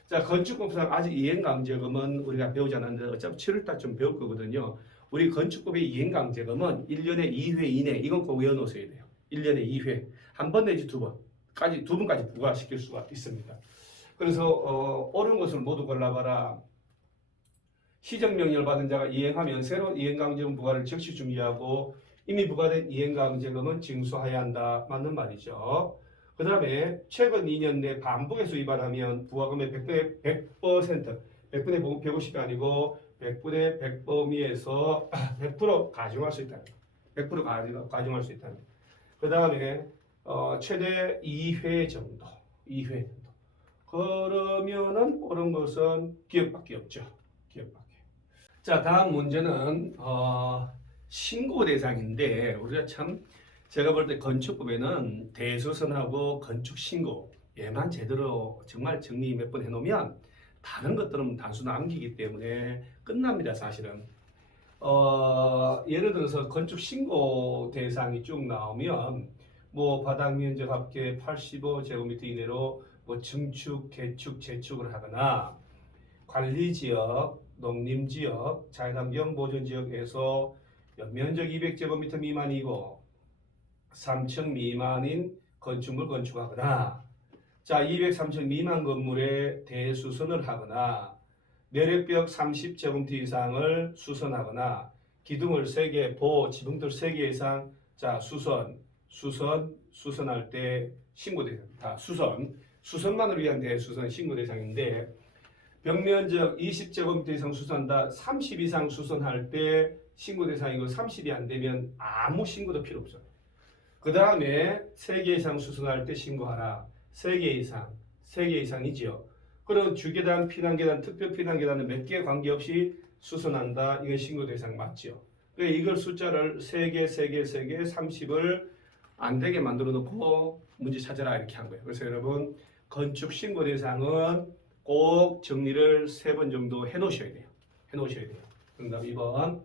자, 건축법상 아직 이행강제금은 우리가 배우지 않았는데 어차피 7월달 좀 배울 거거든요. 우리 건축법의 이행강제금은 1년에 2회 이내 이건 꼭 외워놓으셔야 돼요. 1년에 2회 한 번 내지 두 번까지 부과시킬 수가 있습니다. 그래서 옳은 것을 모두 골라봐라. 시정명령을 받은 자가 이행하면 새로운 이행강제금 부과를 즉시 중지하고 이미 부과된 이행강제금은 징수해야 한다. 맞는 말이죠. 그 다음에 최근 2년 내 반복해서 위반하면 부과금의 100분의 100%, 100분의 150이 아니고 100분의 100 범위에서 100% 가중할 수 있다. 100% 가중할 수 있다. 그 다음에 최대 2회 정도. 2회 정도. 그러면은 옳은 것은 기업밖에 없죠. 기업밖에. 자, 다음 문제는 신고 대상인데 우리가 참 제가 볼 때 건축법에는 대수선하고 건축신고 얘만 제대로 정말 정리 몇 번 해놓으면 다른 것들은 단순 암기이기 때문에 끝납니다. 사실은 예를 들어서 건축신고 대상이 쭉 나오면 뭐 바닥 면적 합계 85제곱미터 이내로 뭐 증축, 개축, 재축을 하거나 관리지역, 농림지역, 자연환경 보존지역에서 면적 200제곱미터 미만이고 3층 미만인 건축물 건축하거나 자 203층 미만 건물에 대수선을 하거나 내력벽 30제곱미터 이상을 수선하거나 기둥을 3개, 보, 지붕들 3개 이상 자 수선할 때 신고 대상 다 수선만을 위한 대수선 신고 대상인데 벽면적 20제곱미터 이상 수선한다. 30 이상 수선할 때 신고 대상이고 30이 안 되면 아무 신고도 필요 없어요. 그 다음에 3개 이상 수선할 때 신고하라. 3개 이상이죠. 그럼 주계단, 피난계단, 특별 피난계단은 몇 개 관계없이 수선한다. 이건 신고 대상 맞죠. 그러니까 이걸 숫자를 3개, 30을 안 되게 만들어 놓고 문제 찾아라 이렇게 한 거예요. 그래서 여러분 건축 신고 대상은 꼭 정리를 3번 정도 해놓으셔야 돼요. 정답 2번.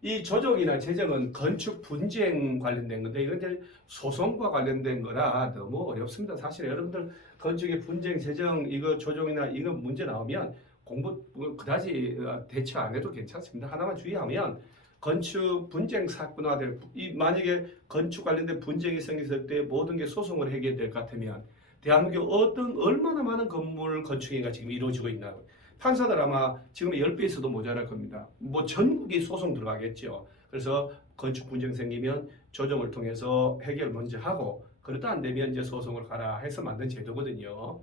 이 조정이나 제정은 건축 분쟁 관련된 건데 이건 이제 소송과 관련된 거라 너무 어렵습니다. 사실 여러분들 건축의 분쟁, 제정, 이거 조정이나 이거 문제 나오면 공부 그다지 대처 안 해도 괜찮습니다. 하나만 주의하면 건축 분쟁 사건화될 만약에 건축 관련된 분쟁이 생겼을 때 모든 게 소송을 해결될 것 같으면 대한민국 어떤 얼마나 많은 건물 건축인가 지금 이루어지고 있나. 판사들 아마 지금 10배에서도 모자랄 겁니다. 뭐 전국이 소송 들어가겠죠. 그래서 건축 분쟁 생기면 조정을 통해서 해결 먼저 하고 그러다 안 되면 이제 소송을 가라 해서 만든 제도거든요.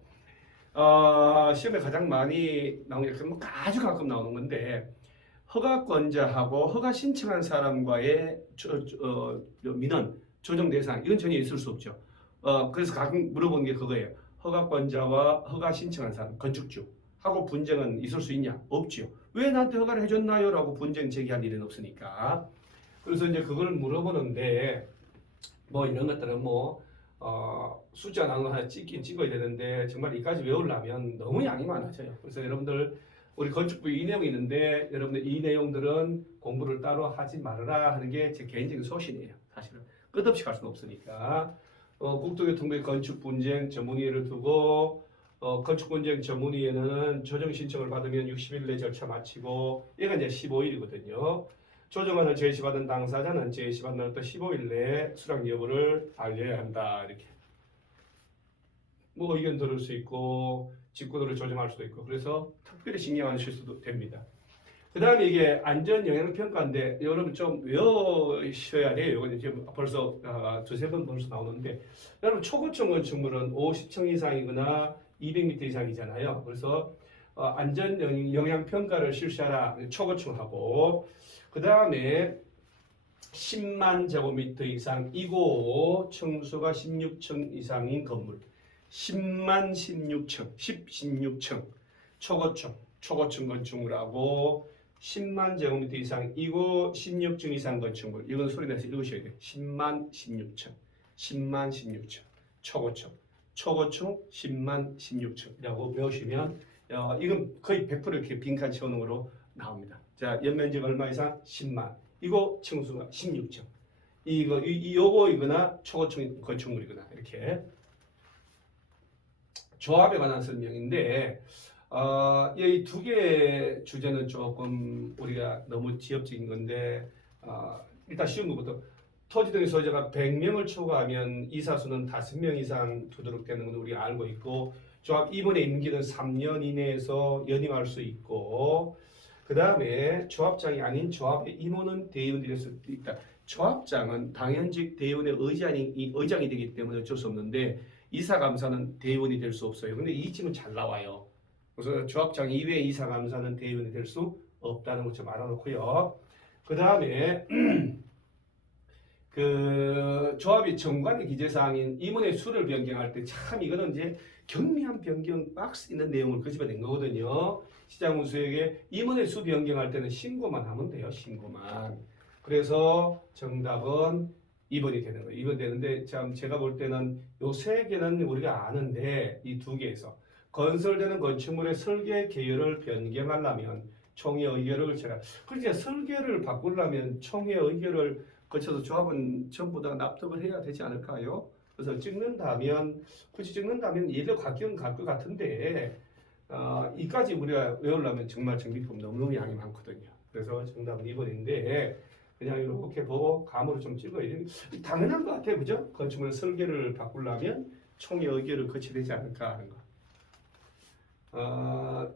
시험에 가장 많이 나오는 게 뭐 아주 가끔 나오는 건데 허가권자하고 허가 신청한 사람과의 민원 조정 대상 이건 전혀 있을 수 없죠. 그래서 가끔 물어보는 게 그거예요. 허가권자와 허가 신청한 사람 건축주 하고 분쟁은 있을 수 있냐? 없지요. 왜 나한테 허가를 해줬나요? 라고 분쟁 제기할 일은 없으니까. 그래서 이제 그걸 물어보는데 뭐 이런 것들은 뭐 숫자 나온 거 하나 찍긴 찍어야 되는데 정말 이까지 외우려면 너무 양이 많아져요. 그래서 여러분들 우리 건축부 이 내용이 있는데 여러분들 이 내용들은 공부를 따로 하지 말아라 하는 게 제 개인적인 소신이에요. 사실은 끝없이 갈 수는 없으니까 국토교통부의 건축분쟁 전문위를 두고 건축분쟁 전문위에는 조정 신청을 받으면 60일 내 절차 마치고 얘가 이제 15일이거든요. 조정안을 제시받은 당사자는 제시받은 날부터 15일 내에 수락 여부를 알려야 한다. 이렇게 뭐 의견 들을 수 있고 직권으로 조정할 수도 있고 그래서 특별히 신경 안 쓸 수도 됩니다. 그 다음에 이게 안전영향평가인데 여러분 좀 외우셔야 돼요. 이거 지금 벌써 두세 번 벌써 나오는데 여러분 초고층 건축물은 50층 이상이거나 200m 이상이잖아요. 그래서 안전영향평가를 실시하라 초고층하고 그 다음에 10만 제곱미터 이상이고 층수가 16층 이상인 건물 10만 16층 초고층 건축물하고 10만 제곱미터 이상이고 16층 이상 건축물 이건 소리 내서 읽으셔야 돼요. 10만 16층 초고층 10만 16층이라고 외우시면 이건 거의 100% 이렇게 빈칸 채우는 거로 나옵니다. 자, 연면적 얼마 이상? 10만. 이거 층수가 16층. 요거이거나 초고층 건축물이거나 이렇게. 조합에 관한 설명인데 이 두 개의 주제는 조금 우리가 너무 지엽적인 건데 일단 쉬운 것부터 토지 등의 소유자가 100명을 초과하면 이사수는 5명 이상 두도록 되는 건 우리가 알고 있고 조합 임원의 임기는 3년 이내에서 연임할 수 있고 그 다음에 조합장이 아닌 조합의 임원은 대의원이 될 수 있다. 조합장은 당연직 대의원의 의장이 되기 때문에 어쩔 수 없는데 이사감사는 대의원이 될 수 없어요. 근데 이 집은 잘 나와요. 그래서 조합장 이외에 이사감사는 대의원이 될 수 없다는 것 좀 알아놓고요. 그 다음에 그 조합이 정관의 기재사항인 임원의 수를 변경할 때 참 이거는 이제 경미한 변경 박스 있는 내용을 끄집어낸 거거든요. 시장운수에게 임원의 수 변경할 때는 신고만 하면 돼요. 신고만. 그래서 정답은 2번이 되는 거예요. 2번 되는데 참 제가 볼 때는 요 세 개는 우리가 아는데 이 두 개에서 건설되는 건축물의 설계 계열을 변경하려면 총회 의결을 제가 그러니까 설계를 바꾸려면 총회 의결을 거쳐서 조합은 전부 다 납득을 해야 되지 않을까요? 그래서 굳이 찍는다면 얘도 같긴 갈 것 같은데 이까지 우리가 외우려면 정말 정비법 너무너무 양이 많거든요. 그래서 정답은 2번인데 그냥 이렇게 보고 감으로 좀 찍어야 돼. 당연한 것 같아요. 그죠? 건축물 설계를 바꾸려면 총회 의결을 거쳐야 되지 않을까 하는 거.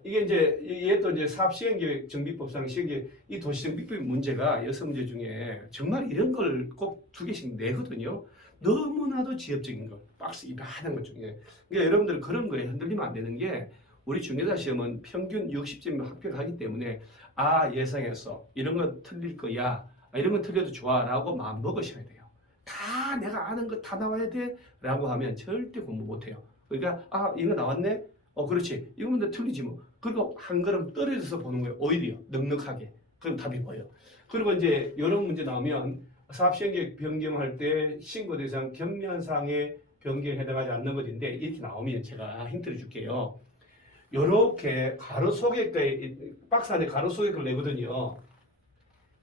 이게 이제 얘도 이제 사업시행계획 정비법상 시행계획 이 도시정비법 문제가 6문제 중에 정말 이런 걸 꼭 2개씩 내거든요. 너무나도 지엽적인 것, 박스 이만한 것 중에. 그러니까 여러분들 그런 거에 흔들리면 안 되는 게 우리 중개사 시험은 평균 60점 합격하기 때문에 예상했어. 이런 건 틀릴 거야. 이런 건 틀려도 좋아 라고 마음 먹으셔야 돼요. 다 내가 아는 거 다 나와야 돼 라고 하면 절대 공부 못해요. 그러니까 이거 나왔네? 그렇지. 이건 근데 틀리지 뭐. 그리고 한 걸음 떨어져서 보는 거예요. 오히려 넉넉하게. 그럼 답이 보여. 그리고 이제 이런 문제 나오면 사업시행계획 변경할 때 신고 대상 경미한 사항에 변경에 해당하지 않는 것인데 이렇게 나오면 제가 힌트를 줄게요. 이렇게 가로소개가에 박스 안에 가로소개를 내거든요.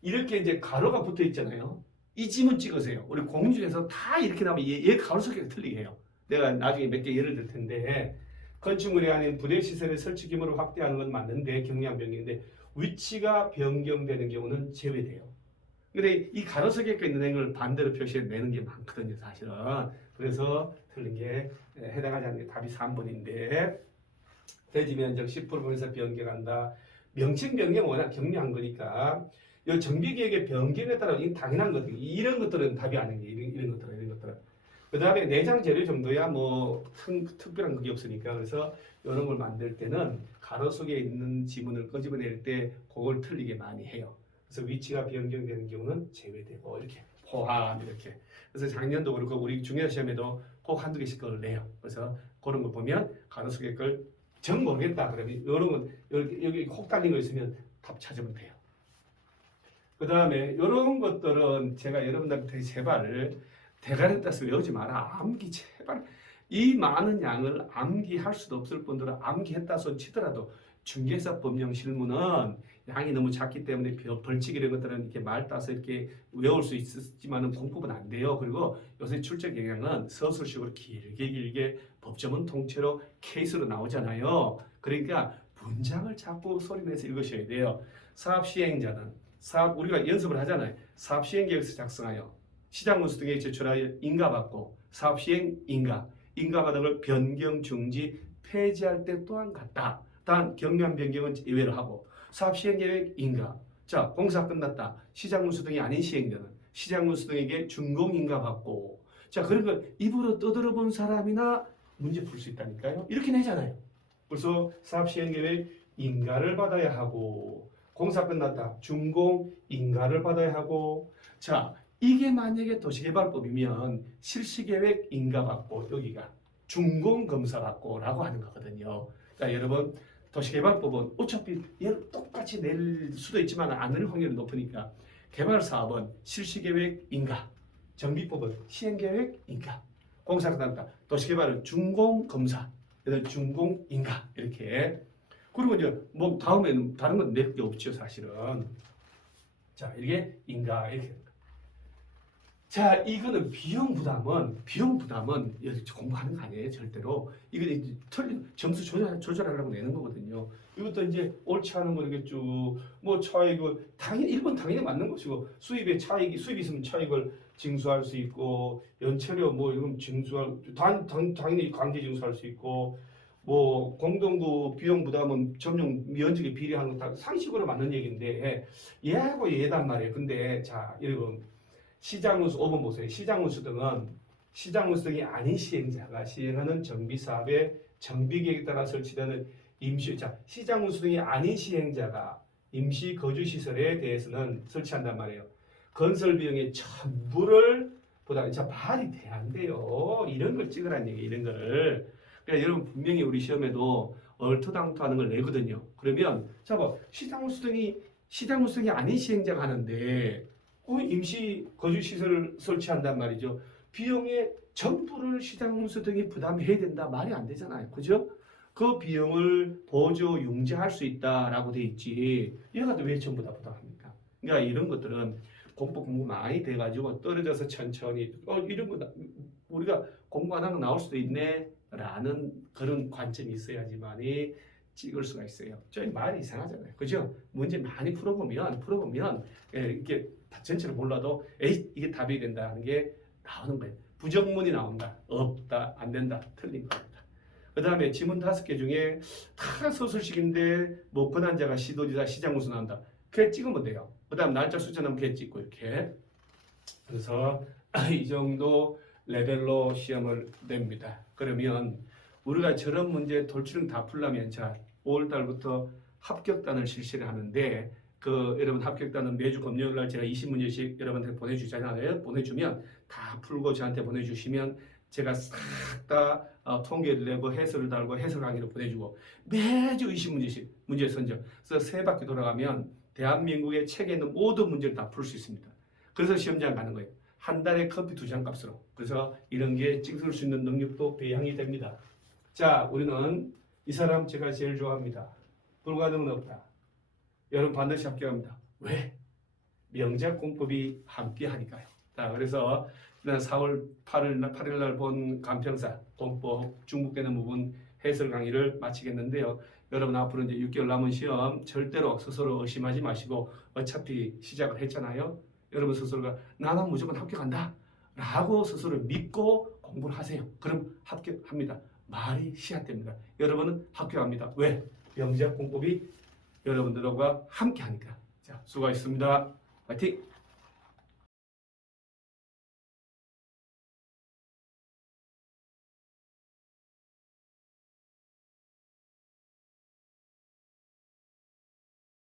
이렇게 이제 가로가 붙어 있잖아요. 이 지문 찍으세요. 우리 공중에서 다 이렇게 나오면 얘 가로소개가 틀리게 해요. 내가 나중에 몇 개 예를 들 텐데 건축물이 아닌 부대시설의 설치 규모를 확대하는 건 맞는데 경량 변경인데 위치가 변경되는 경우는 제외돼요. 근데 이 가로수계가 있는 걸 반대로 표시해내는 게 많거든요, 사실은. 그래서 틀린 게 해당하지 않는 게 답이 3번인데 대지 면적 10% 범위에서 변경한다. 명칭 변경 워낙 경미한 거니까 이 정비계획의 변경에 따라 이건 당연한 거거든요. 이런 것들은 답이 아닌 게 이런 것들은. 그 다음에 내장 재료 정도야 뭐 특별한 그게 없으니까 그래서 이런 걸 만들 때는 가로 속에 있는 지문을 끄집어낼 때 그걸 틀리게 많이 해요. 그래서 위치가 변경되는 경우는 제외되고 이렇게 포함 이렇게. 그래서 작년도 그렇고 우리 중요한 시험에도 꼭 한두 개씩 그걸 내요. 그래서 그런 거 보면 가로 속에 걸 정 모르겠다 그러면 이런 건 여기 혹 달린 거 있으면 답 찾으면 돼요. 그 다음에 이런 것들은 제가 여러분들한테 제발 대가리 따서 외우지 마라. 암기 제발. 이 많은 양을 암기할 수도 없을 뿐더러 암기했다 손 치더라도 중개사 법령 실무는 양이 너무 작기 때문에 벌칙 이런 것들은 이렇게 말 따서 이렇게 외울 수 있지만은 공법은 안 돼요. 그리고 요새 출제 경향은 서술식으로 길게 법조문 통째로 케이스로 나오잖아요. 그러니까 문장을 자꾸 소리내서 읽으셔야 돼요. 사업 시행자는 우리가 연습을 하잖아요. 사업 시행 계획서 작성하여 시장 문서 등에 제출하여 인가받고 사업 시행 인가받은 걸 변경 중지 폐지할 때 또한 같다. 단 경미한 변경은 예외로 하고 사업 시행 계획 인가. 자, 공사 끝났다. 시장 문서 등이 아닌 시행자는 시장 문서 등에게 준공 인가받고. 자, 그러니까 입으로 떠들어본 사람이나 문제 풀 수 있다니까요. 이렇게 내잖아요. 그래서 사업 시행 계획 인가를 받아야 하고 공사 끝났다. 준공 인가를 받아야 하고. 자, 이게 만약에 도시개발법이면 실시계획 인가받고 여기가 준공검사받고라고 하는 거거든요. 자, 여러분 도시개발법은 어차피 얘를 똑같이 낼 수도 있지만 안 낼 확률이 높으니까 개발사업은 실시계획 인가, 정비법은 시행계획 인가, 공사 끝났다. 도시개발은 준공검사, 준공 인가 이렇게. 그리고 이제 뭐 다음에는 다른 건 낼 게 없죠 사실은. 자, 이게 인가 이렇게. 자, 이거는 비용 부담은 공부하는 거 아니에요 절대로. 이거 틀린 점수 조절하려고 내는 거거든요. 이것도 이제 옳지 않은 거 이렇게 쭉뭐 차익을 당연히 1번 당연히 맞는 것이고 수입이 있으면 차익을 징수할 수 있고 연체료 뭐 이런 징수할 당연히 강제 징수할 수 있고 뭐 공동구 비용 부담은 점용 면적에 비례하는 거 다 상식으로 맞는 얘기인데 얘하고 얘단 말이에요. 근데 자, 여러분 시장운수 5번 보세요. 시장운수 등이 아닌 시행자가 시행하는 정비사업의 정비계획에 따라 설치되는 시장운수 등이 아닌 시행자가 임시 거주시설에 대해서는 설치한단 말이에요. 건설 비용의 전부를 보다 말이 돼 안 돼요. 이런 걸 찍으라는 얘기 이런 걸. 그러니까 여러분 분명히 우리 시험에도 얼토당토하는 걸 내거든요. 그러면 시장운수 등이 아닌 시행자가 하는데 임시 거주시설을 설치한단 말이죠. 비용의 전부를 시장문서 등이 부담해야 된다. 말이 안 되잖아요. 그죠? 그 비용을 보조 융자할 수 있다라고 돼 있지. 얘가 왜 전부 다 부담합니까? 그러니까 이런 것들은 공부 많이 돼가지고 떨어져서 천천히 이런 거 우리가 공부 안 하면 나올 수도 있네 라는 그런 관점이 있어야지만이 찍을 수가 있어요. 좀 말이 이상하잖아요. 그죠? 문제 많이 풀어보면 이렇게 전체를 몰라도 이게 답이 된다 하는 게 나오는 거예요. 부정문이 나온다. 없다. 안 된다. 틀린 겁니다. 그 다음에 지문 5개 중에 다 서술식인데 뭐 권한자가 시도지사 시장무소 나온다. 그게 찍으면 돼요. 그 다음 날짜 숫자 나면 그게 찍고 이렇게. 그래서 이 정도 레벨로 시험을 냅니다. 그러면 우리가 저런 문제 돌출형 다 풀려면 자 5월달부터 합격단을 실시를 하는데 여러분 합격단은 매주 금요일날 제가 20문제씩 여러분한테 보내주잖아요. 보내주면 다 풀고 저한테 보내주시면 제가 싹 다 통계를 내고 해설을 달고 해설 강의를 보내주고 매주 20문제씩 문제 선정. 그래서 3바퀴 돌아가면 대한민국의 책에 있는 모든 문제를 다 풀 수 있습니다. 그래서 시험장 가는 거예요. 한 달에 커피 2잔 값으로. 그래서 이런 게 찍을 수 있는 능력도 배양이 됩니다. 자, 우리는 이 사람 제가 제일 좋아합니다. 불가능은 없다. 여러분 반드시 합격합니다. 왜? 명작 공법이 함께 하니까요. 자, 그래서 지난 4월 8일 날 본 간평사 공법 중복되는 부분 해설 강의를 마치겠는데요. 여러분 앞으로 이제 6개월 남은 시험 절대로 스스로 의심하지 마시고 어차피 시작을 했잖아요. 여러분 스스로가 나는 무조건 합격한다 라고 스스로 믿고 공부를 하세요. 그럼 합격합니다. 말이 씨앗됩니다. 여러분은 합격합니다. 왜? 영재학 공법이 여러분들과 함께 하니까. 자, 수고하셨습니다. 화이팅!